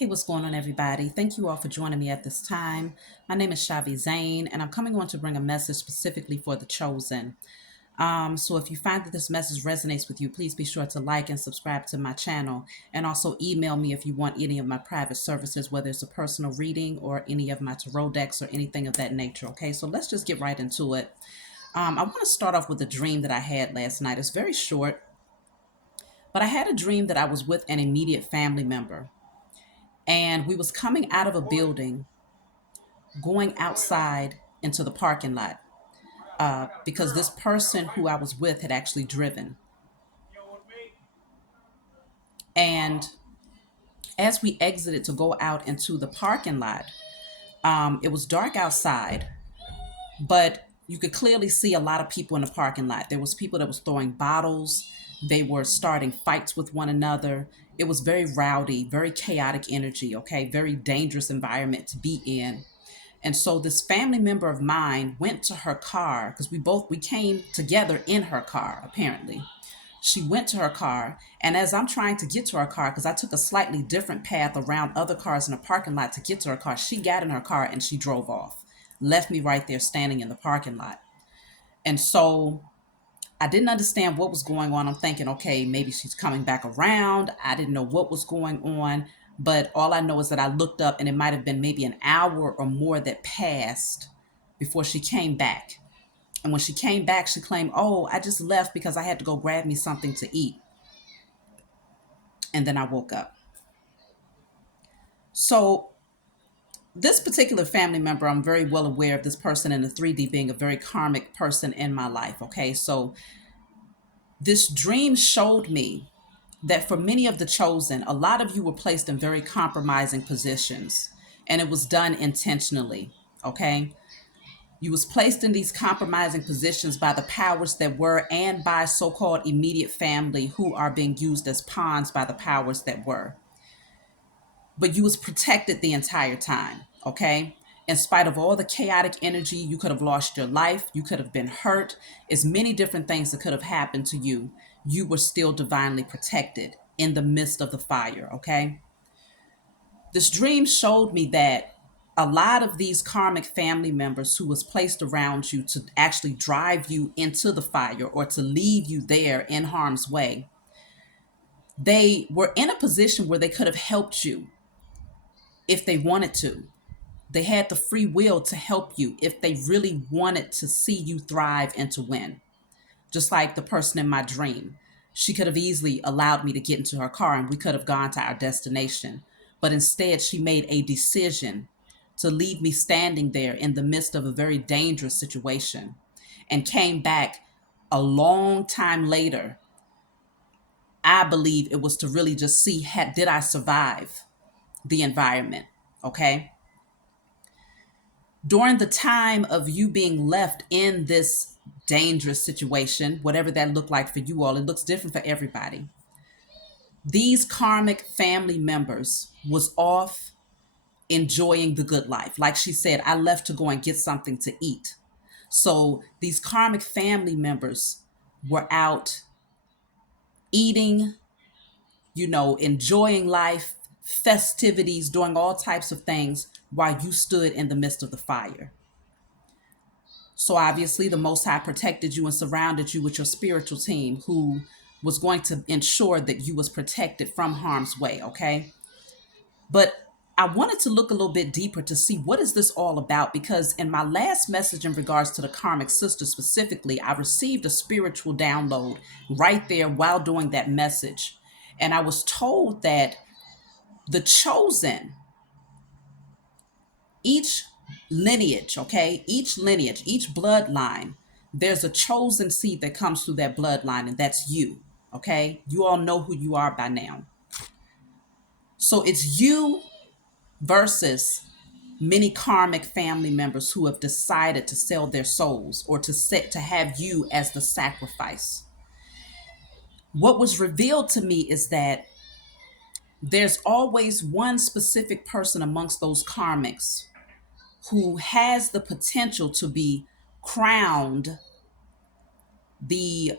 Hey, what's going on, everybody? Thank you all for joining me at this time. My name is Shavi Zane, and I'm coming on to bring a message specifically for the chosen. So if you find that this message resonates with you, please be sure to like and subscribe to my channel, and also email me if you want any of my private services, whether it's a personal reading or any of my tarot decks or anything of that nature. Okay, so let's just get right into it. I want to start off with a dream that I had last night. It's very short, but I had a dream that I was with an immediate family member, and we was coming out of a building, going outside into the parking lot, because this person who I was with had actually driven. And as we exited to go out into the parking lot, it was dark outside, but you could clearly see a lot of people in the parking lot. There was people that was throwing bottles. They were starting fights with one another. It was very rowdy, very chaotic energy, okay? Very dangerous environment to be in. And so this family member of mine went to her car because we came together in her car, apparently. She went to her car, and as I'm trying to get to her car, because I took a slightly different path around other cars in the parking lot to get to her car, she got in her car and she drove off, left me right there standing in the parking lot. And so I didn't understand what was going on. I'm thinking, okay, maybe she's coming back around. I didn't know what was going on. But all I know is that I looked up and it might have been maybe an hour or more that passed before she came back. And when she came back, she claimed, oh, I just left because I had to go grab me something to eat. And then I woke up. So this particular family member, I'm very well aware of this person in the 3D being a very karmic person in my life. Okay. So this dream showed me that for many of the chosen, a lot of you were placed in very compromising positions, and it was done intentionally. Okay. You was placed in these compromising positions by the powers that were and by so-called immediate family who are being used as pawns by the powers that were. But you was protected the entire time. Okay. In spite of all the chaotic energy, you could have lost your life. You could have been hurt. As many different things that could have happened to you. You were still divinely protected in the midst of the fire. Okay. This dream showed me that a lot of these karmic family members who was placed around you to actually drive you into the fire or to leave you there in harm's way, they were in a position where they could have helped you if they wanted to. They had the free will to help you if they really wanted to see you thrive and to win. Just like the person in my dream. She could have easily allowed me to get into her car and we could have gone to our destination. But instead, she made a decision to leave me standing there in the midst of a very dangerous situation and came back a long time later. I believe it was to really just see, did I survive the environment? Okay. During the time of you being left in this dangerous situation, whatever that looked like for you all, it looks different for everybody. These karmic family members was off enjoying the good life. Like she said, I left to go and get something to eat. So these karmic family members were out eating, enjoying life, festivities, doing all types of things while you stood in the midst of the fire. So obviously the Most High protected you and surrounded you with your spiritual team who was going to ensure that you was protected from harm's way, okay? But I wanted to look a little bit deeper to see what is this all about, because in my last message in regards to the karmic sister specifically, I received a spiritual download right there while doing that message. And I was told that the chosen, each lineage, okay, each lineage, each bloodline, there's a chosen seed that comes through that bloodline, and that's you, okay? You all know who you are by now. So it's you versus many karmic family members who have decided to sell their souls or to have you as the sacrifice. What was revealed to me is that there's always one specific person amongst those karmics who has the potential to be crowned the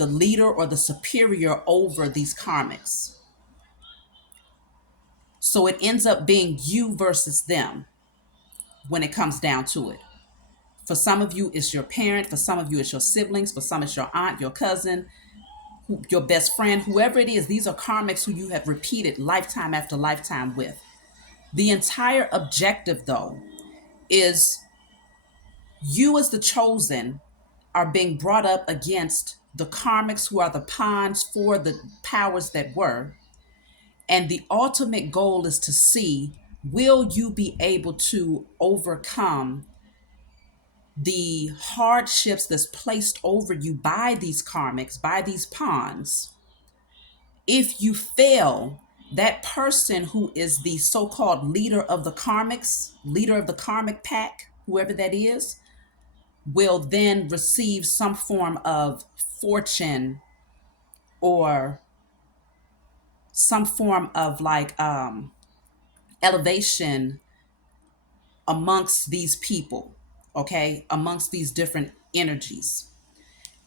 leader or the superior over these karmics. So it ends up being you versus them when it comes down to it. For some of you, it's your parent. For some of you, it's your siblings. For some, it's your aunt, your cousin, your best friend, whoever it is. These are karmics who you have repeated lifetime after lifetime with. The entire objective, though, is you as the chosen are being brought up against the karmics who are the pawns for the powers that were. And the ultimate goal is to see, will you be able to overcome the hardships that's placed over you by these karmics, by these pawns? If you fail, that person who is the so-called leader of the karmics, leader of the karmic pack, whoever that is, will then receive some form of fortune or some form of like elevation amongst these people, okay, amongst these different energies.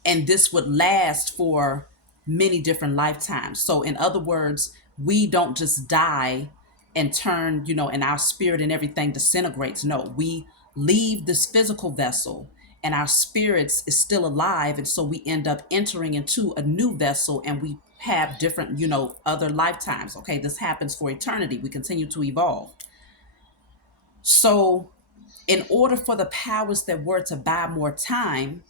And this would last for many different lifetimes. So in other words, we don't just die and turn, and our spirit and everything disintegrates. No, we leave this physical vessel and our spirits is still alive, and so we end up entering into a new vessel, and we have different, other lifetimes. Okay, this happens for eternity. We continue to evolve. So in order for the powers that were to buy more time,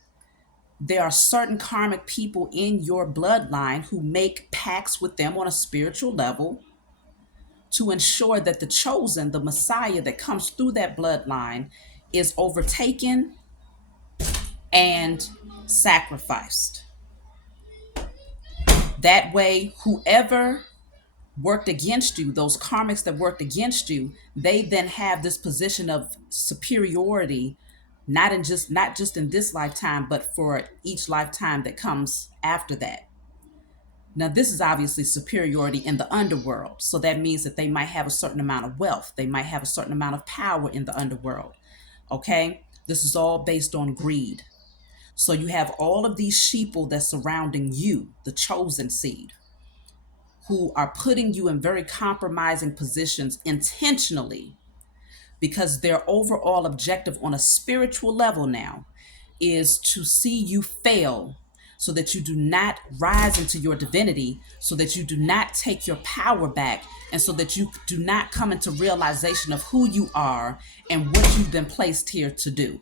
there are certain karmic people in your bloodline who make pacts with them on a spiritual level to ensure that the chosen, the Messiah that comes through that bloodline, is overtaken and sacrificed. That way, whoever worked against you, those karmics that worked against you, they then have this position of superiority, not just in this lifetime, but for each lifetime that comes after that. Now, this is obviously superiority in the underworld. So that means that they might have a certain amount of wealth. They might have a certain amount of power in the underworld. Okay? This is all based on greed. So you have all of these sheeple that's surrounding you, the chosen seed, who are putting you in very compromising positions intentionally, because their overall objective on a spiritual level now is to see you fail, so that you do not rise into your divinity, so that you do not take your power back, and so that you do not come into realization of who you are and what you've been placed here to do,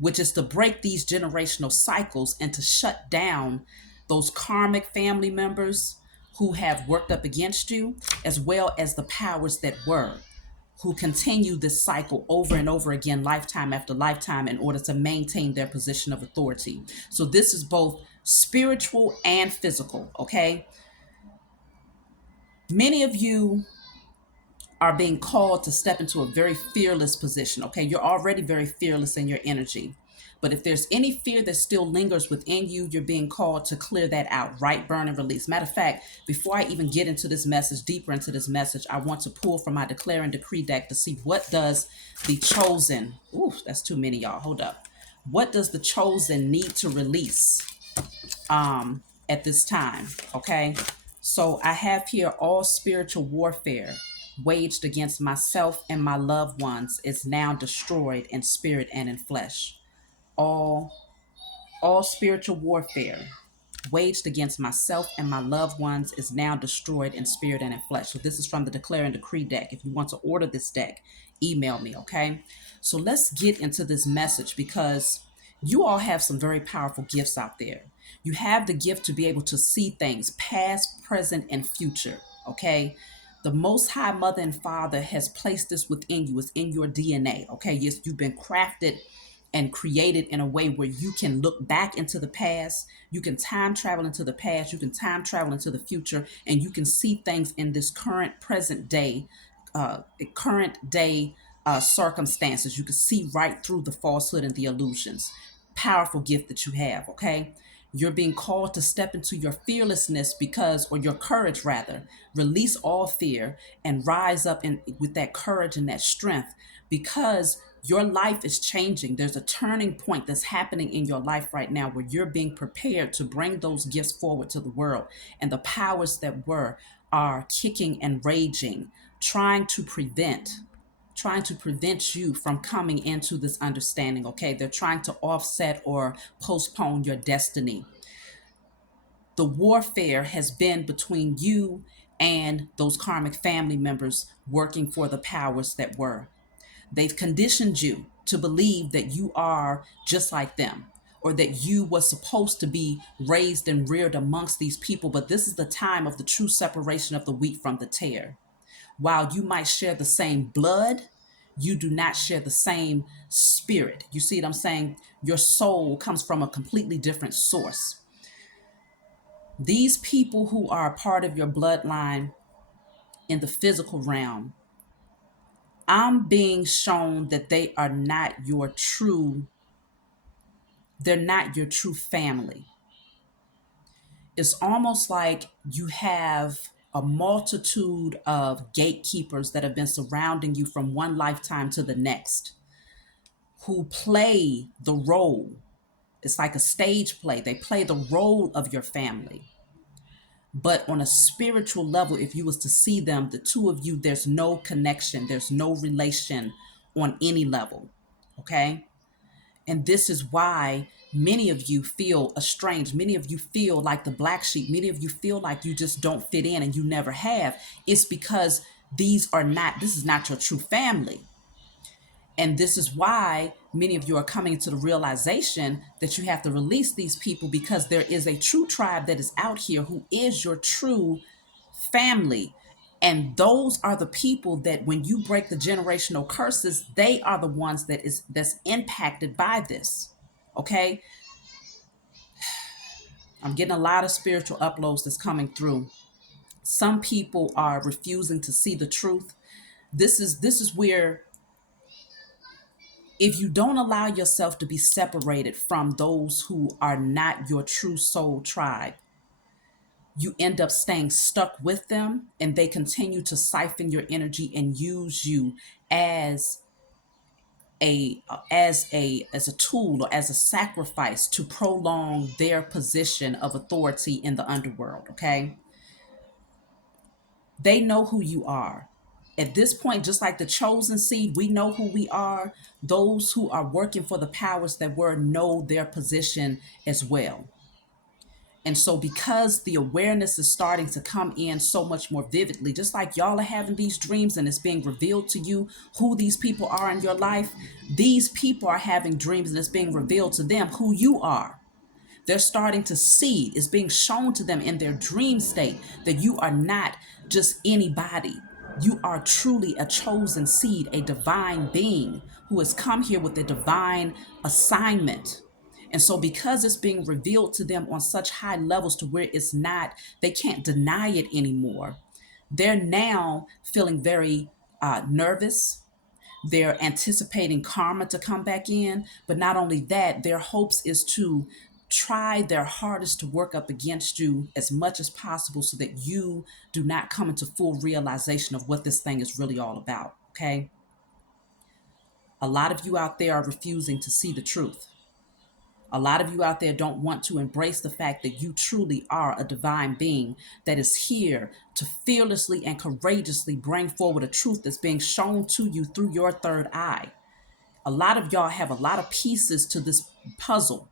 which is to break these generational cycles and to shut down those karmic family members who have worked up against you, as well as the powers that were, who continue this cycle over and over again, lifetime after lifetime, in order to maintain their position of authority. So this is both spiritual and physical, okay? Many of you are being called to step into a very fearless position, okay? You're already very fearless in your energy. But if there's any fear that still lingers within you, you're being called to clear that out, right? Burn and release. Matter of fact, before I even get into this message, deeper into this message, I want to pull from my declare and decree deck to see what does the chosen, ooh, that's too many, y'all, hold up. What does the chosen need to release at this time, okay? So I have here, all spiritual warfare waged against myself and my loved ones is now destroyed in spirit and in flesh. All all spiritual warfare waged against myself and my loved ones is now destroyed in spirit and in flesh. So this is from the Declare and Decree deck. If you want to order this deck, email me, okay? So let's get into this message, because you all have some very powerful gifts out there. You have the gift to be able to see things past, present, and future, okay? The Most High Mother and Father has placed this within you. It's in your DNA, okay? Yes, you've been crafted and created in a way where you can look back into the past, you can time travel into the past, you can time travel into the future, and you can see things in this present day, uh, current day circumstances. You can see right through the falsehood and the illusions. Powerful gift that you have, okay? You're being called to step into your fearlessness, because, or your courage rather, release all fear and rise up with that courage and that strength, because your life is changing. There's a turning point that's happening in your life right now where you're being prepared to bring those gifts forward to the world. And the powers that were are kicking and raging trying to prevent trying to prevent you from coming into this understanding. Okay, they're trying to offset or postpone your destiny. The warfare has been between you and those karmic family members working for the powers that were. They've conditioned you to believe that you are just like them, or that you were supposed to be raised and reared amongst these people. But this is the time of the true separation of the wheat from the tare. While you might share the same blood, you do not share the same spirit. You see what I'm saying? Your soul comes from a completely different source. These people who are a part of your bloodline in the physical realm, I'm being shown that they're not your true family. It's almost like you have a multitude of gatekeepers that have been surrounding you from one lifetime to the next, who play the role. It's like a stage play. They play the role of your family. But on a spiritual level, if you was to see them, the two of you, there's no connection, there's no relation on any level. Okay? And this is why many of you feel estranged. Many of you feel like the black sheep. Many of you feel like you just don't fit in and you never have. It's because this is not your true family. And this is why many of you are coming to the realization that you have to release these people, because there is a true tribe that is out here who is your true family. And those are the people that when you break the generational curses, they are the ones that's impacted by this. Okay? I'm getting a lot of spiritual uploads that's coming through. Some people are refusing to see the truth. This is where, if you don't allow yourself to be separated from those who are not your true soul tribe, you end up staying stuck with them, and they continue to siphon your energy and use you as a tool or as a sacrifice to prolong their position of authority in the underworld. Okay, they know who you are at this point. Just like the chosen seed, we know who we are. Those who are working for the powers that were know their position as well. And so, because the awareness is starting to come in so much more vividly, just like y'all are having these dreams and it's being revealed to you who these people are in your life, these people are having dreams and it's being revealed to them who you are. They're starting to see, it's being shown to them in their dream state, that you are not just anybody. You are truly a chosen seed, a divine being who has come here with a divine assignment. And so, because it's being revealed to them on such high levels to where they can't deny it anymore, they're now feeling very nervous. They're anticipating karma to come back in. But not only that, their hopes is to try their hardest to work up against you as much as possible so that you do not come into full realization of what this thing is really all about. Okay? A lot of you out there are refusing to see the truth. A lot of you out there don't want to embrace the fact that you truly are a divine being that is here to fearlessly and courageously bring forward a truth that's being shown to you through your third eye. A lot of y'all have a lot of pieces to this puzzle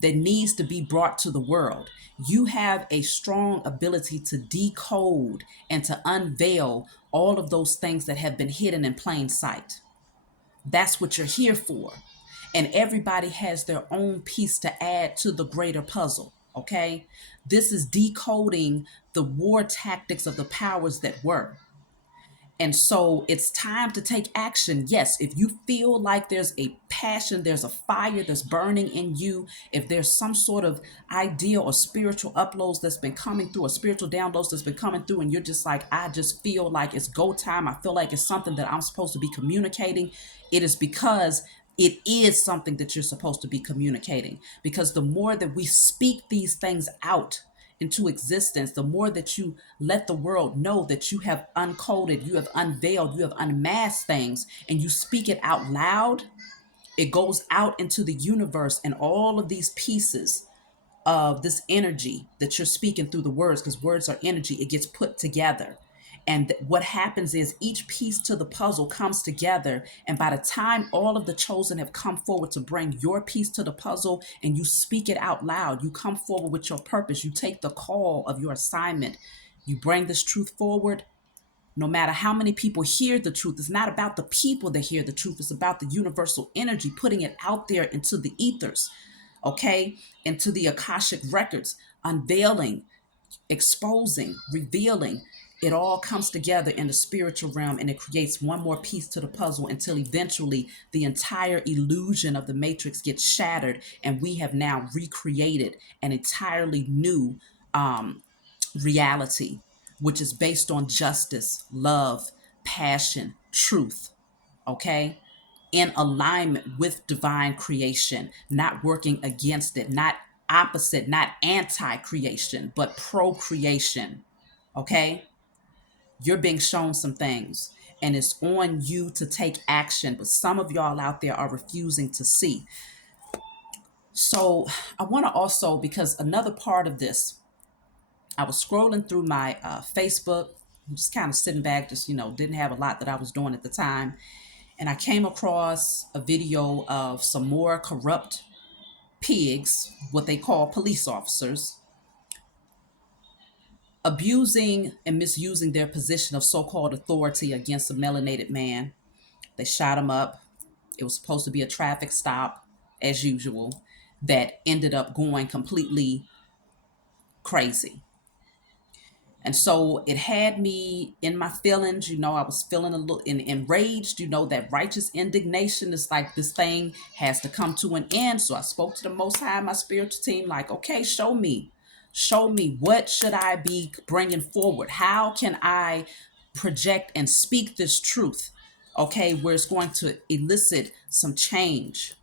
that needs to be brought to the world. You have a strong ability to decode and to unveil all of those things that have been hidden in plain sight. That's what you're here for. And everybody has their own piece to add to the greater puzzle. Okay? This is decoding the war tactics of the powers that were. And so it's time to take action. Yes, if you feel like there's a passion, there's a fire that's burning in you, if there's some sort of idea or spiritual uploads that's been coming through, or spiritual downloads that's been coming through, and you're just like, I just feel like it's go time. I feel like it's something that I'm supposed to be communicating. It is because it is something that you're supposed to be communicating. Because the more that we speak these things out into existence, the more that you let the world know that you have uncoded, you have unveiled, you have unmasked things, and you speak it out loud, it goes out into the universe, and all of these pieces of this energy that you're speaking through the words, because words are energy, it gets put together. And what happens is each piece to the puzzle comes together. And by the time all of the chosen have come forward to bring your piece to the puzzle and you speak it out loud, you come forward with your purpose, you take the call of your assignment, you bring this truth forward. No matter how many people hear the truth, it's not about the people that hear the truth. It's about the universal energy, putting it out there into the ethers, okay? Into the Akashic records, unveiling, exposing, revealing. It all comes together in the spiritual realm and it creates one more piece to the puzzle until eventually the entire illusion of the matrix gets shattered and we have now recreated an entirely new reality, which is based on justice, love, passion, truth, okay? In alignment with divine creation, not working against it, not opposite, not anti creation, but pro creation, okay? You're being shown some things and it's on you to take action, but some of y'all out there are refusing to see. So I want to also, because another part of this, I was scrolling through my Facebook, just kind of sitting back, just, didn't have a lot that I was doing at the time. And I came across a video of some more corrupt pigs, what they call police officers, abusing and misusing their position of so-called authority against a melanated man. They shot him up. It was supposed to be a traffic stop, as usual, that ended up going completely crazy. And so it had me in my feelings, I was feeling a little enraged, that righteous indignation is like this thing has to come to an end. So I spoke to the Most High, my spiritual team, like, okay, show me, what should I be bringing forward? How can I project and speak this truth? Okay, where it's going to elicit some change.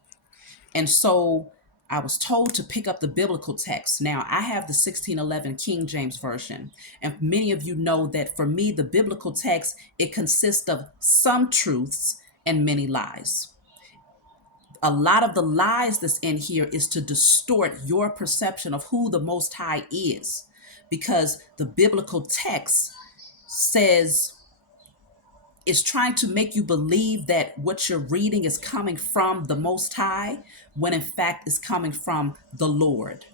And so I was told to pick up the biblical text. Now, I have the 1611 King James Version. And many of you know that for me, the biblical text, it consists of some truths and many lies. A lot of the lies that's in here is to distort your perception of who the Most High is. Because the biblical text says, is trying to make you believe that what you're reading is coming from the Most High, when in fact it's coming from the Lord.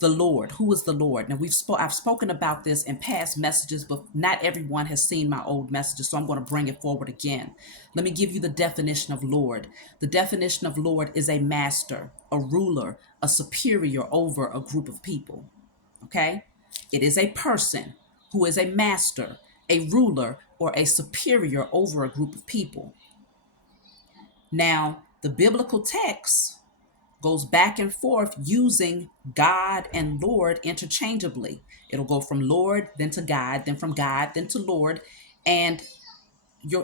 The Lord. Who is the Lord? Now I've spoken about this in past messages, but not everyone has seen my old messages, so I'm going to bring it forward again. Let me give you the definition of Lord. The definition of Lord is a master, a ruler, a superior over a group of people. Okay? It is a person who is a master, a ruler, or a superior over a group of people. Now, the biblical text goes back and forth using God and Lord interchangeably. It'll go from Lord, then to God, then from God, then to Lord. And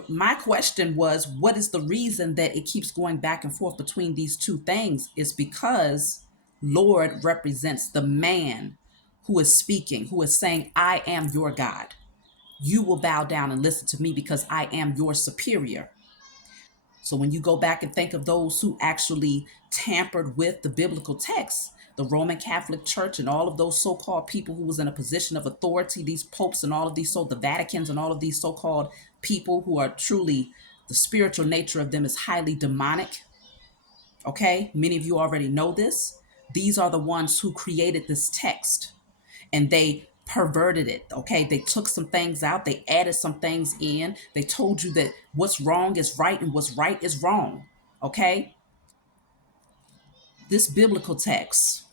my question was, what is the reason that it keeps going back and forth between these two things? Is because Lord represents the man who is speaking, who is saying, I am your God. You will bow down and listen to me because I am your superior. So when you go back and think of those who actually tampered with the biblical text, the Roman Catholic Church and all of those so-called people who was in a position of authority, these popes and all of these, so the Vaticans and all of these so-called people who are truly, the spiritual nature of them is highly demonic. Okay, many of you already know this. These are the ones who created this text and they perverted it. Okay, they took some things out, they added some things in. They told you that what's wrong is right and what's right is wrong. Okay, this biblical text,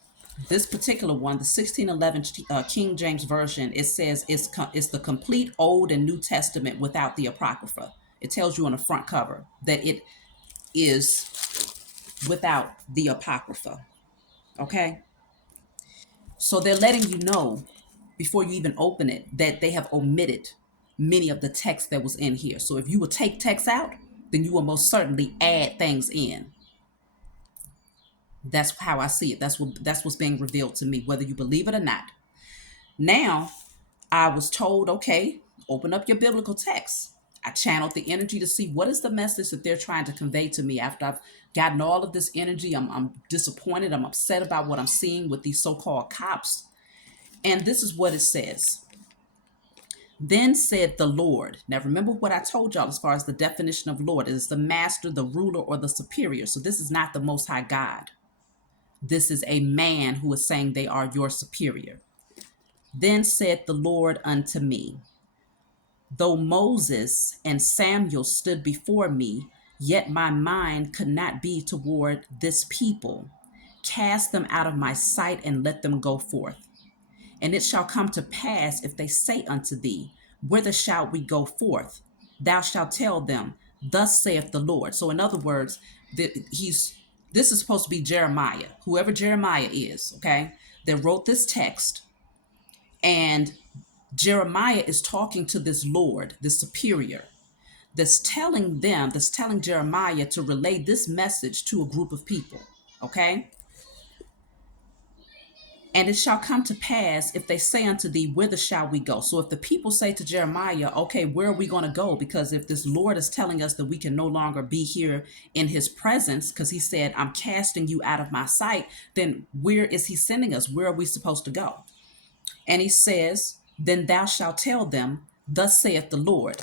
this particular one, the 1611 King James Version, it says it's the complete Old and New Testament without the Apocrypha. It tells you on the front cover that it is without the Apocrypha. Okay, so they're letting you know before you even open it that they have omitted many of the text that was in here. So if you will take text out, then you will most certainly add things in. That's how I see it. That's what's being revealed to me, whether you believe it or not. Now, I was told, okay, open up your biblical text. I channeled the energy to see what is the message that they're trying to convey to me after I've gotten all of this energy. I'm disappointed. I'm upset about what I'm seeing with these so-called cops. And this is what it says. Then said the Lord. Now remember what I told y'all as far as the definition of Lord. It is the master, the ruler, or the superior. So this is not the Most High God. This is a man who is saying they are your superior. Then said the Lord unto me, though Moses and Samuel stood before me, yet my mind could not be toward this people. Cast them out of my sight and let them go forth. And it shall come to pass, if they say unto thee, whither shall we go forth? Thou shalt tell them, thus saith the Lord. So in other words, this is supposed to be Jeremiah, whoever Jeremiah is, okay, that wrote this text. And Jeremiah is talking to this Lord, this superior, that's telling Jeremiah to relay this message to a group of people, okay? And it shall come to pass, if they say unto thee, whither shall we go? So if the people say to Jeremiah, okay, where are we going to go? Because if this Lord is telling us that we can no longer be here in his presence, because he said, I'm casting you out of my sight, then where is he sending us? Where are we supposed to go? And he says, then thou shalt tell them, thus saith the Lord.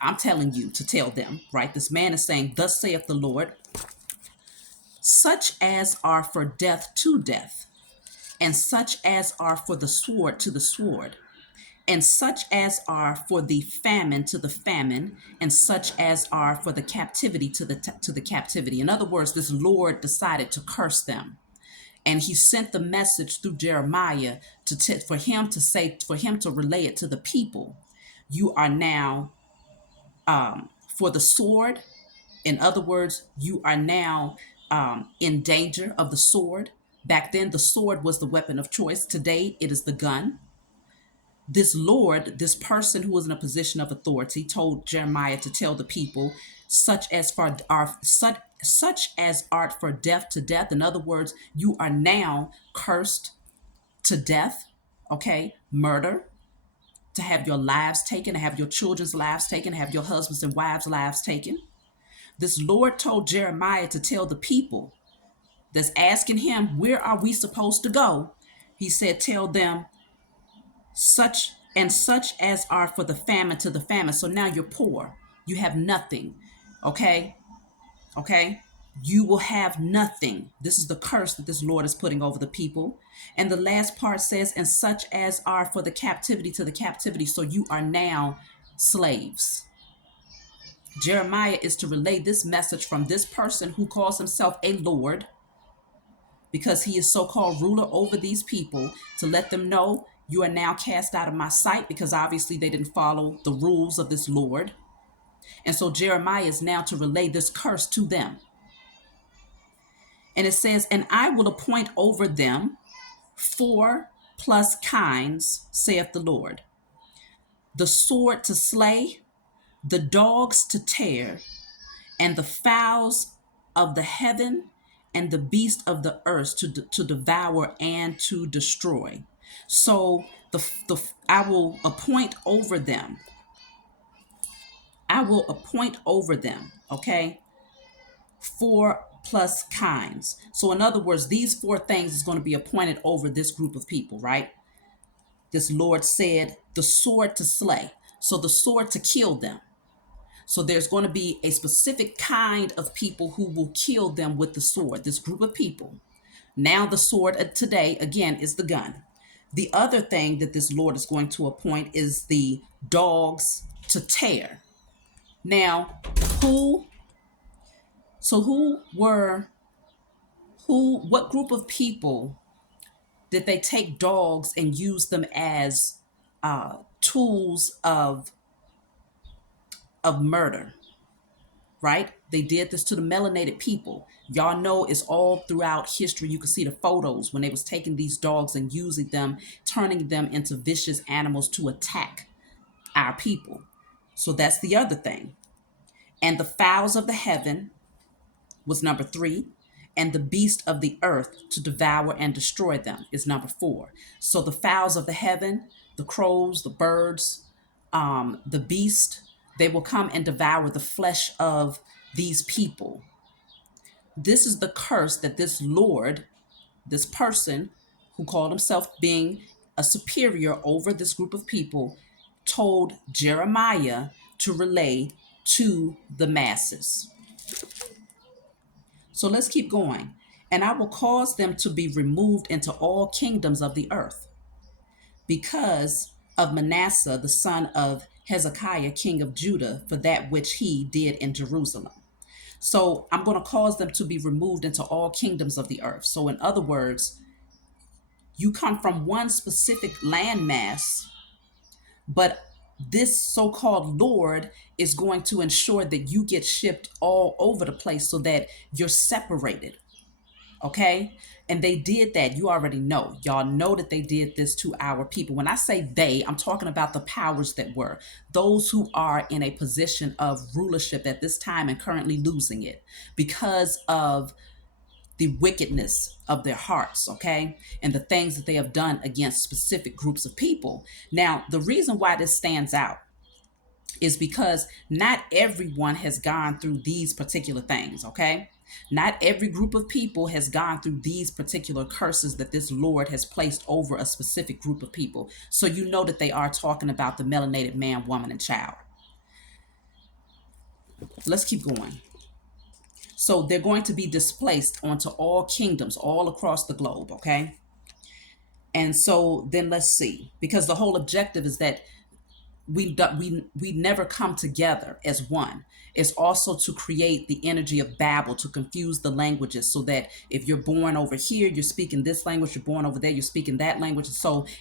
I'm telling you to tell them, right? This man is saying, thus saith the Lord, such as are for death to death, and such as are for the sword to the sword, and such as are for the famine to the famine, and such as are for the captivity to the captivity. In other words, this Lord decided to curse them, and he sent the message through Jeremiah for him to relay it to the people. You are now for the sword. In other words, you are now in danger of the sword. Back then, the sword was the weapon of choice. Today, it is the gun. This Lord, this person who was in a position of authority, told Jeremiah to tell the people, such as art for death to death. In other words, you are now cursed to death. Okay, murder, to have your lives taken, to have your children's lives taken, to have your husbands and wives' lives taken. This Lord told Jeremiah to tell the people that's asking him, where are we supposed to go? He said, tell them such and such as are for the famine to the famine. So now you're poor. You have nothing. Okay? Okay? You will have nothing. This is the curse that this Lord is putting over the people. And the last part says, and such as are for the captivity to the captivity. So you are now slaves. Jeremiah is to relay this message from this person who calls himself a Lord, because he is so-called ruler over these people, to let them know you are now cast out of my sight, because obviously they didn't follow the rules of this Lord. And so Jeremiah is now to relay this curse to them. And it says, and I will appoint over them 4 plus kinds, saith the Lord: the sword to slay, the dogs to tear, and the fowls of the heaven and the beast of the earth to devour and to destroy. So I will appoint over them. I will appoint over them, okay? 4 plus kinds. So in other words, these 4 things is going to be appointed over this group of people, right? This Lord said the sword to slay. So the sword to kill them. So there's going to be a specific kind of people who will kill them with the sword, this group of people. Now the sword today, again, is the gun. The other thing that this Lord is going to appoint is the dogs to tear. Now, what group of people did they take dogs and use them as tools of murder? Right? They did this to the melanated people. Y'all know it's all throughout history. You can see the photos when they was taking these dogs and using them, turning them into vicious animals to attack our people. So that's the other thing. And the fowls of the heaven was number 3. And the beast of the earth to devour and destroy them is number 4. So the fowls of the heaven, the crows, the birds, the beast, they will come and devour the flesh of these people. This is the curse that this Lord, this person who called himself being a superior over this group of people, told Jeremiah to relay to the masses. So let's keep going. And I will cause them to be removed into all kingdoms of the earth because of Manasseh, the son of Hezekiah, king of Judah, for that which he did in Jerusalem. So I'm going to cause them to be removed into all kingdoms of the earth. So, in other words, you come from one specific landmass, but this so-called Lord is going to ensure that you get shipped all over the place so that you're separated. Okay. And they did that. You already know. Y'all know that they did this to our people. When I say they, I'm talking about the powers that were, those who are in a position of rulership at this time and currently losing it because of the wickedness of their hearts, okay, and the things that they have done against specific groups of people. Now, the reason why this stands out is because not everyone has gone through these particular things, okay? Not every group of people has gone through these particular curses that this Lord has placed over a specific group of people. So you know that they are talking about the melanated man, woman, and child. Let's keep going. So they're going to be displaced onto all kingdoms all across the globe, okay? And so then let's see, because the whole objective is that we never come together as one. It's also to create the energy of Babel, to confuse the languages, so that if you're born over here, you're speaking this language, you're born over there, you're speaking that language.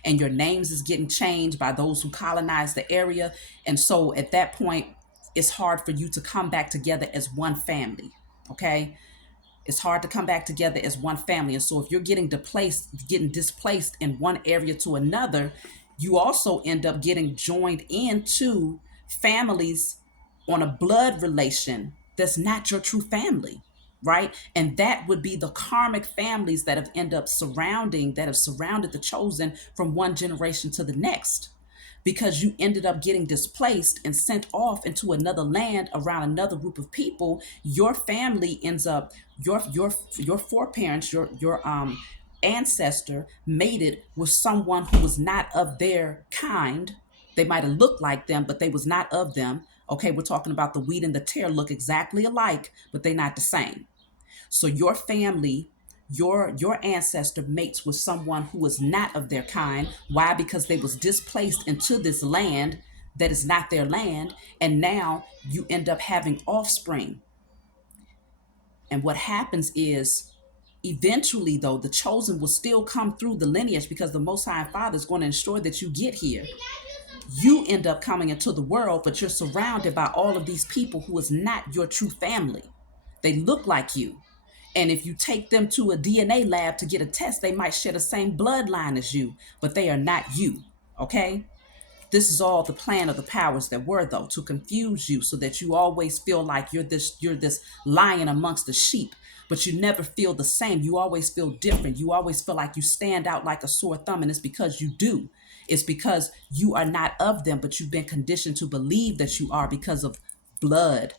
And your names is getting changed by those who colonize the area. And so at that point, it's hard for you to come back together as one family. Okay. It's hard to come back together as one family. And so if you're getting displaced in one area to another, you also end up getting joined into families on a blood relation that's not your true family, right? And that would be the karmic families that have surrounded the chosen from one generation to the next, because you ended up getting displaced and sent off into another land around another group of people. Your family ends up, your foreparents, your ancestor mated with someone who was not of their kind. They might have looked like them, but they was not of them. Okay, we're talking about the wheat and the tare look exactly alike, but they're not the same. So your family, your ancestor mates with someone who is not of their kind. Why? Because they was displaced into this land that is not their land, and now you end up having offspring. And what happens is, eventually, though, the chosen will still come through the lineage, because the Most High Father is going to ensure that you get here. You end up coming into the world, but you're surrounded by all of these people who is not your true family. They look like you. And if you take them to a DNA lab to get a test, they might share the same bloodline as you, but they are not you. Okay? This is all the plan of the powers that were, though, to confuse you so that you always feel like you're this lion amongst the sheep, but you never feel the same. You always feel different. You always feel like you stand out like a sore thumb, and it's because you do. It's because you are not of them, but you've been conditioned to believe that you are because of blood,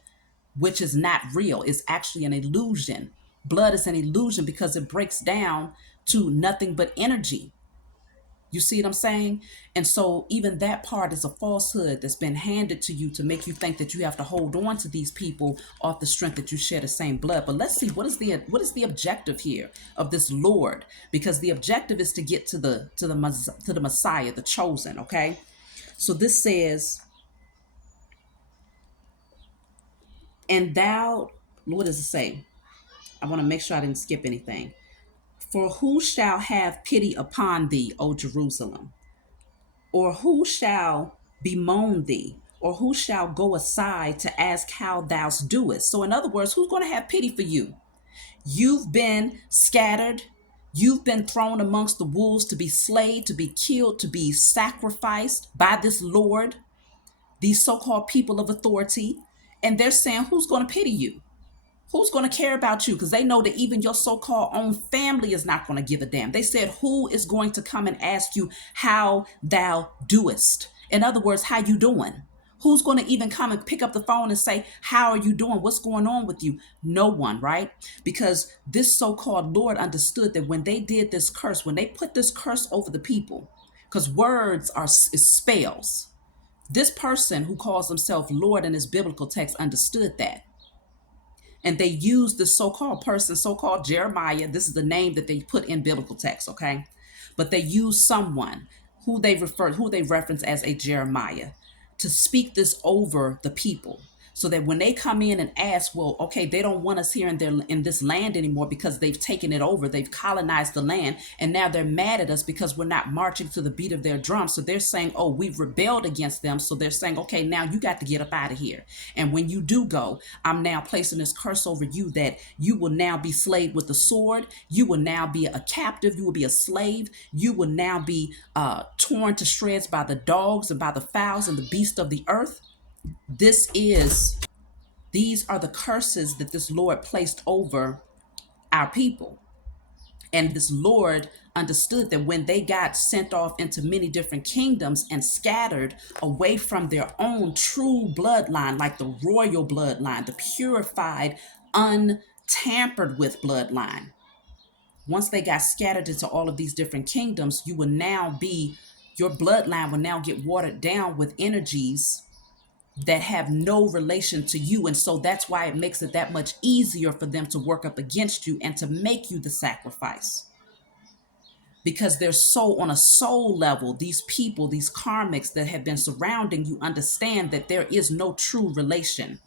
which is not real. It's actually an illusion. Blood is an illusion because it breaks down to nothing but energy. You see what I'm saying? And so even that part is a falsehood that's been handed to you to make you think that you have to hold on to these people off the strength that you share the same blood. But let's see, what is the objective here of this Lord? Because the objective is to get to the Messiah, the chosen, okay? So this says, and thou, what does it say? I want to make sure I didn't skip anything. For who shall have pity upon thee, O Jerusalem? Or who shall bemoan thee? Or who shall go aside to ask how thou doest? So, in other words, who's going to have pity for you? You've been scattered. You've been thrown amongst the wolves to be slayed, to be killed, to be sacrificed by this Lord, these so called people of authority. And they're saying, who's going to pity you? Who's going to care about you? Because they know that even your so-called own family is not going to give a damn. They said, who is going to come and ask you how thou doest? In other words, how you doing? Who's going to even come and pick up the phone and say, how are you doing? What's going on with you? No one, right? Because this so-called Lord understood that when they did this curse, when they put this curse over the people, because words is spells. This person who calls himself Lord in this biblical text understood that. And they used the so-called person, so-called Jeremiah. This is the name that they put in biblical text, okay? But they used someone who they reference as a Jeremiah to speak this over the people. So that when they come in and ask, well, okay, they don't want us here in this land anymore because they've taken it over, they've colonized the land, and now they're mad at us because we're not marching to the beat of their drums. So they're saying, oh, we've rebelled against them. So they're saying, okay, now you got to get up out of here. And when you do go, I'm now placing this curse over you that you will now be slayed with the sword. You will now be a captive. You will be a slave. You will now be torn to shreds by the dogs and by the fowls and the beasts of the earth. This is These are the curses that this Lord placed over our people. And this Lord understood that when they got sent off into many different kingdoms and scattered away from their own true bloodline, like the royal bloodline, the purified, untampered with bloodline, once they got scattered into all of these different kingdoms, your bloodline will now get watered down with energies that have no relation to you. And so that's why it makes it that much easier for them to work up against you and to make you the sacrifice. Because they're so on a soul level, these people, these karmics that have been surrounding you understand that there is no true relation.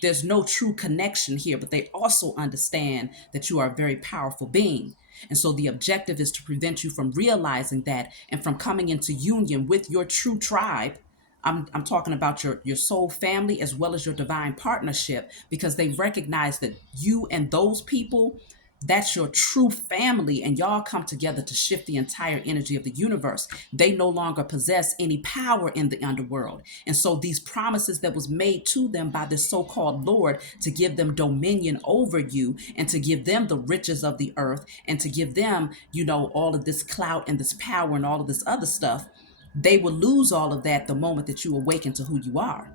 There's no true connection here, but they also understand that you are a very powerful being. And so the objective is to prevent you from realizing that and from coming into union with your true tribe. I'm talking about your soul family as well as your divine partnership, because they recognize that you and those people, that's your true family, and y'all come together to shift the entire energy of the universe. They no longer possess any power in the underworld. And so these promises that was made to them by this so-called Lord to give them dominion over you and to give them the riches of the earth and to give them, all of this clout and this power and all of this other stuff, they will lose all of that the moment that you awaken to who you are.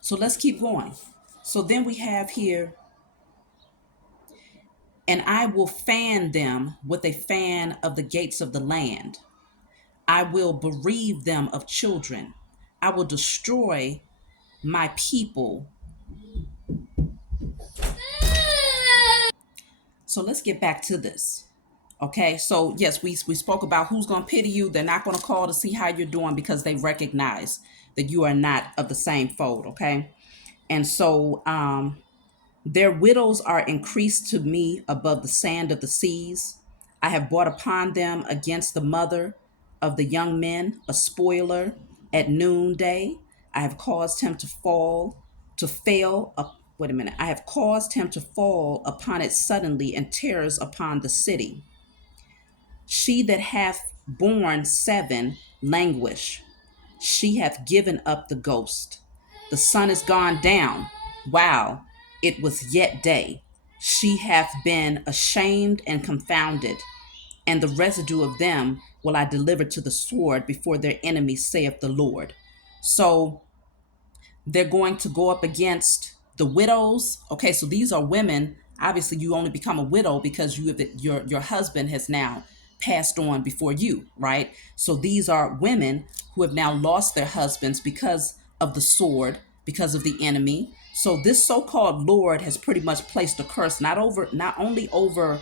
So let's keep going. So then we have here, and I will fan them with a fan of the gates of the land. I will bereave them of children. I will destroy my people. So let's get back to this. Okay, so yes, we spoke about who's going to pity you. They're not going to call to see how you're doing because they recognize that you are not of the same fold. Okay, and so their widows are increased to me above the sand of the seas. I have brought upon them against the mother of the young men a spoiler at noonday. I have caused him to fail up. Wait a minute. I have caused him to fall upon it suddenly and terrors upon the city. She that hath borne seven languish. She hath given up the ghost. The sun is gone down. Wow, it was yet day. She hath been ashamed and confounded, and the residue of them will I deliver to the sword before their enemies, saith the Lord. So they're going to go up against the widows. Okay, so these are women. Obviously, you only become a widow because your husband has now passed on before you, right? So these are women who have now lost their husbands because of the sword, because of the enemy. So this so-called Lord has pretty much placed a curse not only over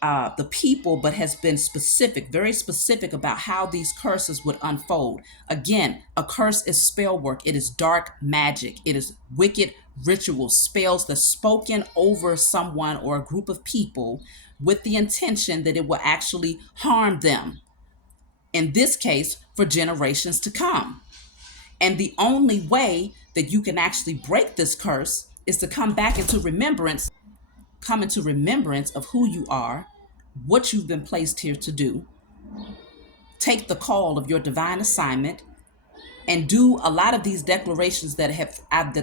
the people, but has been specific, very specific about how these curses would unfold. Again, a curse is spell work. It is dark magic. It is wicked ritual spells that's spoken over someone or a group of people with the intention that it will actually harm them. In this case, for generations to come. And the only way that you can actually break this curse is to come into remembrance of who you are, what you've been placed here to do, take the call of your divine assignment, and do a lot of these declarations that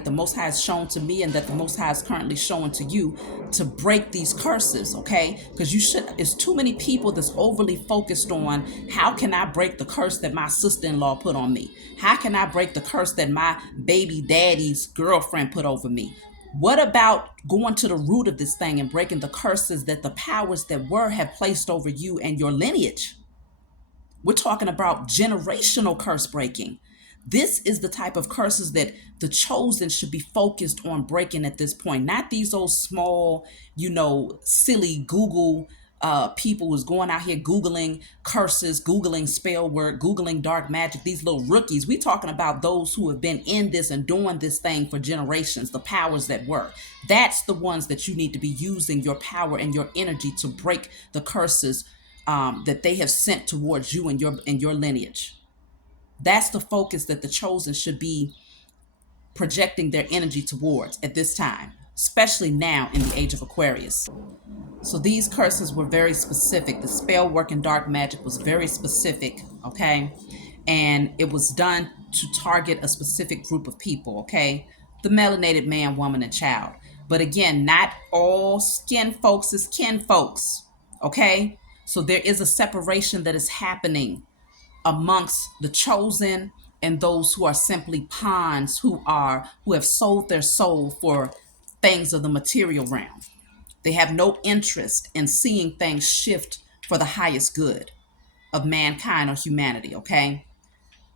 the Most High has shown to me and that the Most High is currently showing to you to break these curses, okay? Because it's too many people that's overly focused on how can I break the curse that my sister-in-law put on me? How can I break the curse that my baby daddy's girlfriend put over me? What about going to the root of this thing and breaking the curses that the powers that were have placed over you and your lineage? We're talking about generational curse breaking. This is the type of curses that the chosen should be focused on breaking at this point. Not these old small, silly Google people who's going out here Googling curses, Googling spell word, Googling dark magic, these little rookies. We talking about those who have been in this and doing this thing for generations, the powers that were. That's the ones that you need to be using your power and your energy to break the curses that they have sent towards you and your lineage. That's the focus that the chosen should be projecting their energy towards at this time, especially now in the age of Aquarius. So these curses were very specific. The spell work and dark magic was very specific, okay? And it was done to target a specific group of people, okay? The melanated man, woman, and child. But again, not all skin folks is kin folks, okay? So there is a separation that is happening amongst the chosen and those who are simply pawns who have sold their soul for things of the material realm. They have no interest in seeing things shift for the highest good of mankind or humanity, okay?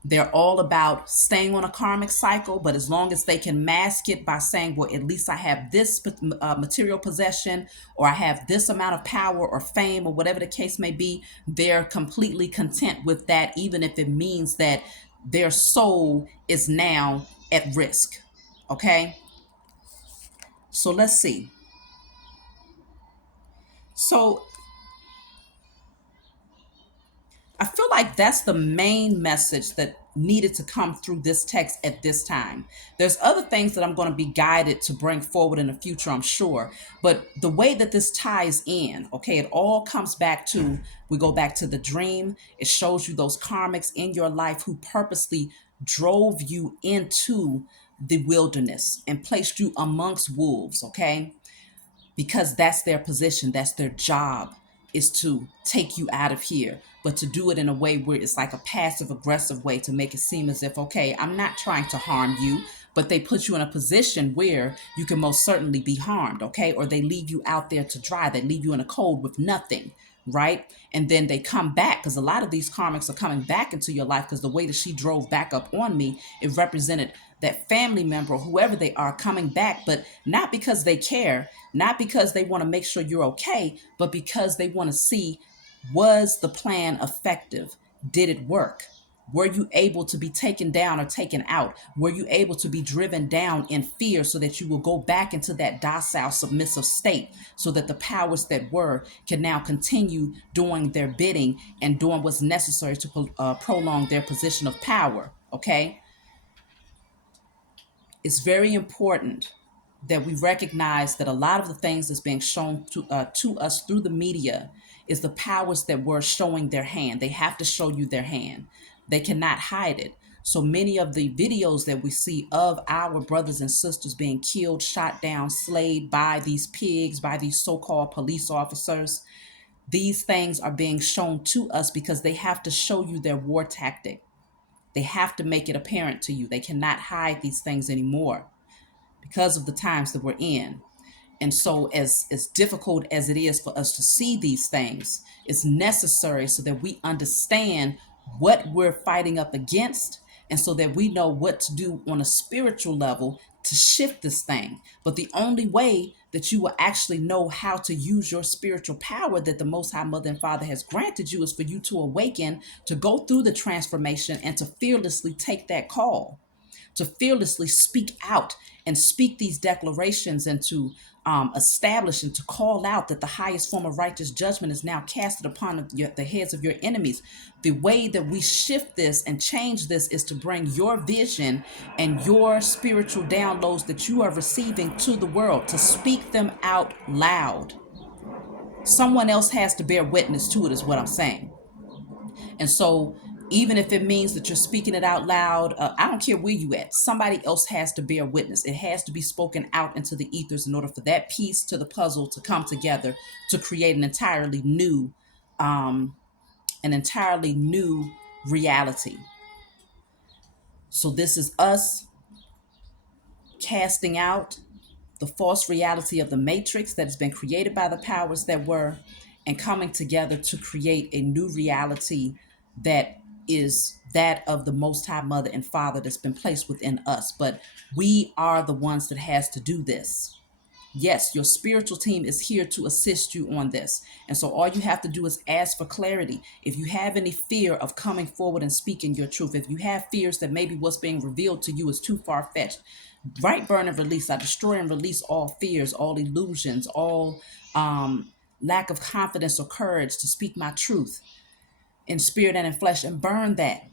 They're all about staying on a karmic cycle, but as long as they can mask it by saying, well, at least I have this material possession, or I have this amount of power or fame, or whatever the case may be, they're completely content with that, even if it means that their soul is now at risk. Okay? So let's see. So I feel like that's the main message that needed to come through this text at this time. There's other things that I'm going to be guided to bring forward in the future, I'm sure. But the way that this ties in, okay, it all comes back to, we go back to the dream. It shows you those karmics in your life who purposely drove you into the wilderness and placed you amongst wolves, okay? Because that's their position, that's their job, is to take you out of here, but to do it in a way where it's like a passive aggressive way to make it seem as if, okay, I'm not trying to harm you, but they put you in a position where you can most certainly be harmed, okay? Or they leave you out there to dry, they leave you in a cold with nothing, right? And then they come back, because a lot of these karmics are coming back into your life, because the way that she drove back up on me, it represented that family member or whoever they are coming back, but not because they care, not because they want to make sure you're okay, but because they want to see, was the plan effective? Did it work? Were you able to be taken down or taken out? Were you able to be driven down in fear so that you will go back into that docile, submissive state so that the powers that were can now continue doing their bidding and doing what's necessary to prolong their position of power? Okay? It's very important that we recognize that a lot of the things that's being shown to us through the media is the powers that were showing their hand. They have to show you their hand. They cannot hide it. So many of the videos that we see of our brothers and sisters being killed, shot down, slayed by these pigs, by these so-called police officers, these things are being shown to us because they have to show you their war tactic. They have to make it apparent to you. They cannot hide these things anymore because of the times that we're in. And so as difficult as it is for us to see these things, it's necessary so that we understand what we're fighting up against, and so that we know what to do on a spiritual level to shift this thing. But the only way that you will actually know how to use your spiritual power that the Most High Mother and Father has granted you is for you to awaken, to go through the transformation, and to fearlessly take that call, to fearlessly speak out and speak these declarations, and to establish and to call out that the highest form of righteous judgment is now casted upon the heads of your enemies. The way that we shift this and change this is to bring your vision and your spiritual downloads that you are receiving to the world, to speak them out loud. Someone else has to bear witness to it, is what I'm saying. And so even if it means that you're speaking it out loud, I don't care where you at, somebody else has to bear witness. It has to be spoken out into the ethers in order for that piece to the puzzle to come together to create an entirely new reality. So this is us casting out the false reality of the matrix that has been created by the powers that were, and coming together to create a new reality that is that of the Most High Mother and Father that's been placed within us. But we are the ones that has to do this. Yes, your spiritual team is here to assist you on this. And so all you have to do is ask for clarity. If you have any fear of coming forward and speaking your truth, if you have fears that maybe what's being revealed to you is too far fetched, write, burn, and release. I destroy and release all fears, all illusions, all lack of confidence or courage to speak my truth in spirit and in flesh, and burn that.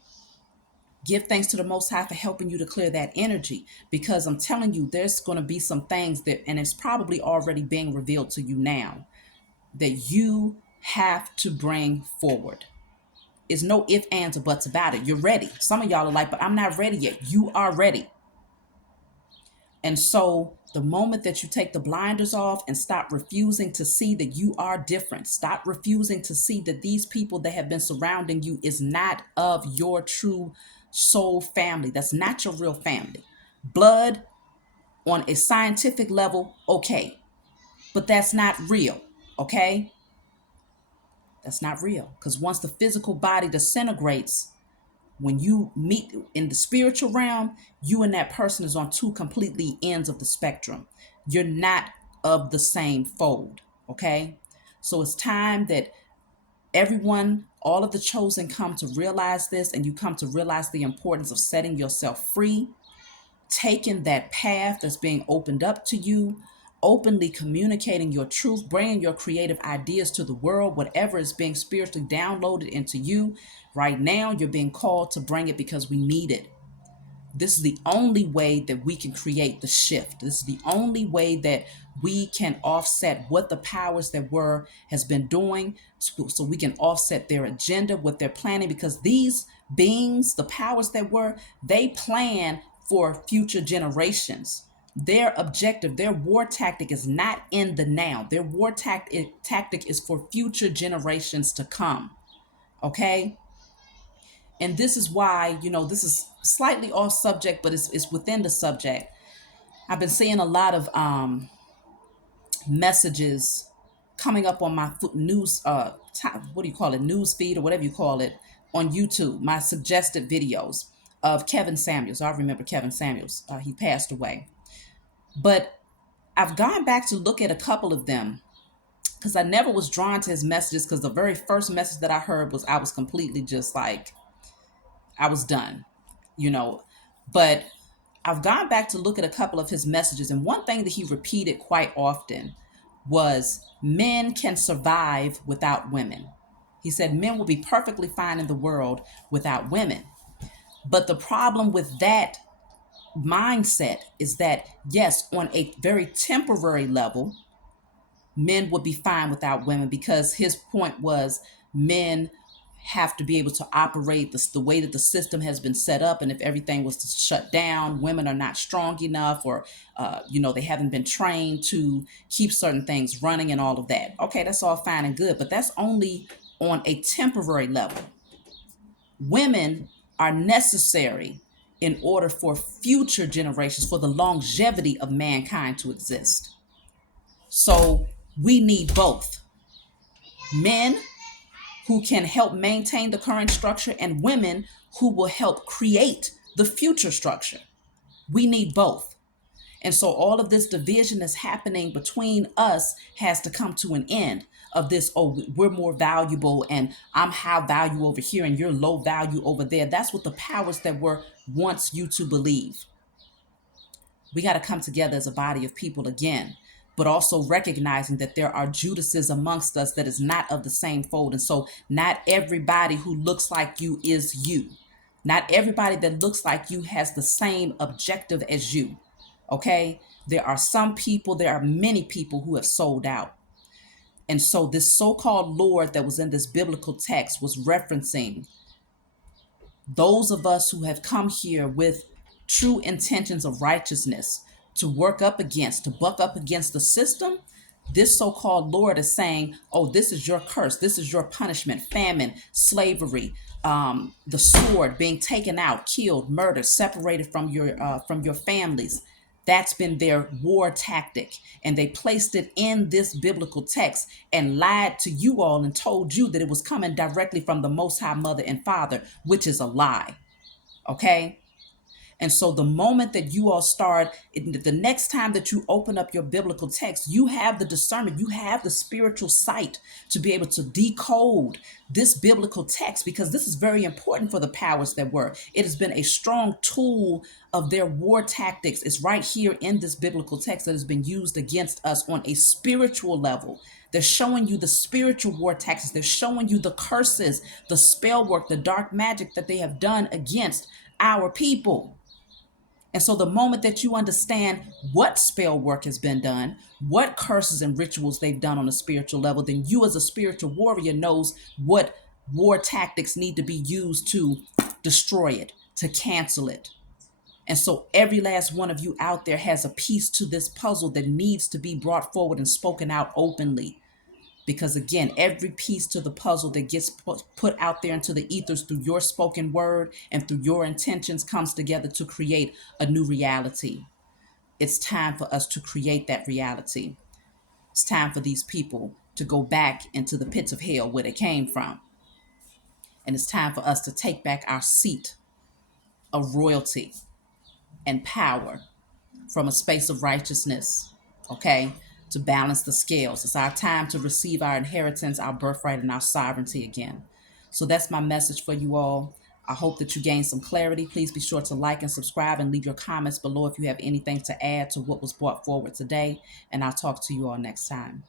Give thanks to the Most High for helping you to clear that energy, because I'm telling you, there's going to be some things that, and it's probably already being revealed to you now, that you have to bring forward. It's no ifs, ands, or buts about it. You're ready. Some of y'all are like, but I'm not ready yet. You are ready. And so the moment that you take the blinders off and stop refusing to see that you are different, stop refusing to see that these people that have been surrounding you is not of your true soul family. That's not your real family. Blood on a scientific level, okay, but that's not real, okay? That's not real, because once the physical body disintegrates, when you meet in the spiritual realm, you and that person is on two completely ends of the spectrum. You're not of the same fold, okay? So it's time that everyone, all of the chosen, come to realize this, and you come to realize the importance of setting yourself free, taking that path that's being opened up to you, openly communicating your truth, bringing your creative ideas to the world. Whatever is being spiritually downloaded into you right now, you're being called to bring it, because we need it. This is the only way that we can create the shift. This is the only way that we can offset what the powers that were has been doing, so we can offset their agenda, what they're planning, because these beings, the powers that were, they plan for future generations. Their objective, their war tactic is not in the now. Their war tactic is for future generations to come. Okay? And this is why, this is slightly off subject, but it's within the subject. I've been seeing a lot of messages coming up on my news, what do you call it, news feed or whatever you call it, on YouTube, my suggested videos of Kevin Samuels. I remember Kevin Samuels. He passed away. But I've gone back to look at a couple of them, because I never was drawn to his messages, because the very first message that I heard was, I was completely just like, I was done, But I've gone back to look at a couple of his messages, and one thing that he repeated quite often was, men can survive without women. He said men will be perfectly fine in the world without women. But the problem with that mindset is that, yes, on a very temporary level, men would be fine without women, because his point was, men have to be able to operate the way that the system has been set up. And if everything was to shut down, women are not strong enough, or, they haven't been trained to keep certain things running and all of that. Okay, that's all fine and good, but that's only on a temporary level. Women are necessary in order for future generations, for the longevity of mankind to exist. So we need both men who can help maintain the current structure, and women who will help create the future structure. We need both. And so all of this division that's happening between us has to come to an end of this, oh, we're more valuable, and I'm high value over here and you're low value over there. That's what the powers that were wants you to believe. We got to come together as a body of people again, but also recognizing that there are Judases amongst us that is not of the same fold. And so not everybody who looks like you is you. Not everybody that looks like you has the same objective as you. Okay? There are many people who have sold out. And so this so-called Lord that was in this biblical text was referencing those of us who have come here with true intentions of righteousness to buck up against the system. This so-called Lord is saying, oh, this is your curse. This is your punishment: famine, slavery, the sword, being taken out, killed, murdered, separated from your families. That's been their war tactic. And they placed it in this biblical text and lied to you all and told you that it was coming directly from the Most High Mother and Father, which is a lie. Okay? And so the moment that you all start, the next time that you open up your biblical text, you have the discernment, you have the spiritual sight to be able to decode this biblical text, because this is very important for the powers that were. It has been a strong tool of their war tactics. It's right here in this biblical text that has been used against us on a spiritual level. They're showing you the spiritual war tactics. They're showing you the curses, the spell work, the dark magic that they have done against our people. And so the moment that you understand what spell work has been done, what curses and rituals they've done on a spiritual level, then you as a spiritual warrior knows what war tactics need to be used to destroy it, to cancel it. And so every last one of you out there has a piece to this puzzle that needs to be brought forward and spoken out openly. Because again, every piece to the puzzle that gets put out there into the ethers through your spoken word and through your intentions comes together to create a new reality. It's time for us to create that reality. It's time for these people to go back into the pits of hell where they came from. And it's time for us to take back our seat of royalty and power from a space of righteousness, okay, to balance the scales. It's our time to receive our inheritance, our birthright, and our sovereignty again. So that's my message for you all. I hope that you gain some clarity. Please be sure to like and subscribe and leave your comments below if you have anything to add to what was brought forward today. And I'll talk to you all next time.